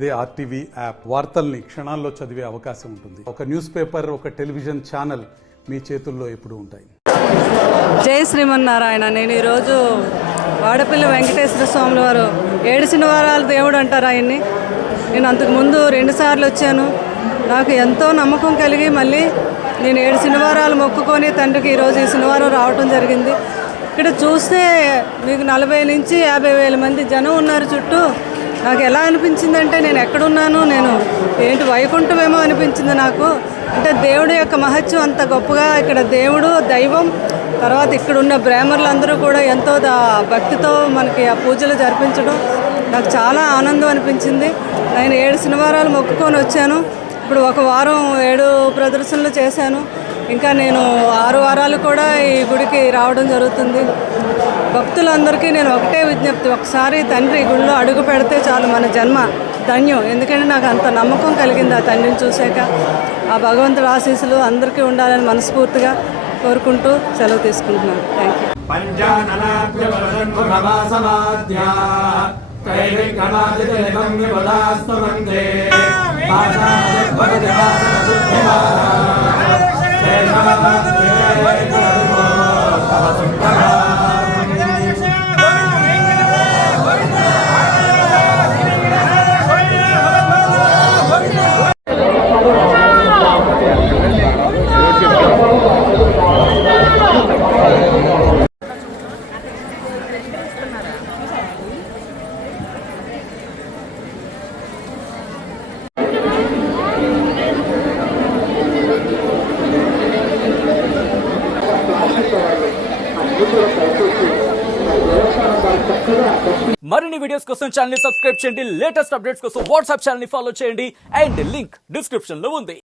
ఇదే RTV app వార్తల్ని క్షణాల్లో చదివే అవకాశం ఉంటుంది. ఒక న్యూస్ పేపర్, ఒక టెలివిజన్ ఛానల్ మీ చేతుల్లో ఎప్పుడూ ఉంటాయి. జై శ్రీమన్నారాయణ. నేను ఈరోజు వాడపల్లి వెంకటేశ్వర స్వాముల వారు 7 శనివారాల దేవుడు అంటారు ఆయన్ని. నేను అంతకుముందు 2 సార్లు వచ్చాను. నాకు ఎంతో నమ్మకం కలిగి మళ్ళీ నేను 7 శనివారాలు మొక్కుకొని తండ్రికి ఈరోజు ఈ శనివారం రావటం జరిగింది. ఇక్కడ చూస్తే మీకు 40 నుంచి 50,000 మంది జనం ఉన్నారు చుట్టూ. నాకు ఎలా అనిపించిందంటే నేను ఎక్కడున్నాను, నేను ఏంటి వైకుంఠమేమో అనిపించింది నాకు. అంటే దేవుడి యొక్క మహత్యం అంత గొప్పగా, ఇక్కడ దేవుడు దైవం, తర్వాత ఇక్కడ ఉన్న బ్రాహ్మణులందరూ కూడా ఎంతో భక్తితో మనకి ఆ పూజలు జరిపించడం నాకు చాలా ఆనందం అనిపించింది. నేను 7 శనివారాలు మొక్కుకొని వచ్చాను. ఇప్పుడు ఒక వారం 7 ప్రదర్శనలు చేశాను. ఇంకా నేను 6 వారాలు కూడా ఈ గుడికి రావడం జరుగుతుంది. భక్తులందరికీ నేను ఒకటే విజ్ఞప్తి, ఒకసారి తండ్రి గుడిలో అడుగు పెడితే చాలు, మన జన్మ ధన్యం. ఎందుకంటే నాకు అంత నమ్మకం కలిగింది ఆ తండ్రిని చూశాక. ఆ భగవంతుడి ఆశీస్సులు అందరికీ ఉండాలని మనస్ఫూర్తిగా కోరుకుంటూ సెలవు తీసుకుంటున్నాను. మరిన్ని వీడియోస్ కోసం ఛానల్ ని సబ్స్క్రైబ్ చేయండి. లేటెస్ట్ అప్డేట్స్ కోసం వాట్సాప్ ఛానల్ ని ఫాలో చేయండి. అండ్ లింక్ డిస్క్రిప్షన్ లో ఉంది.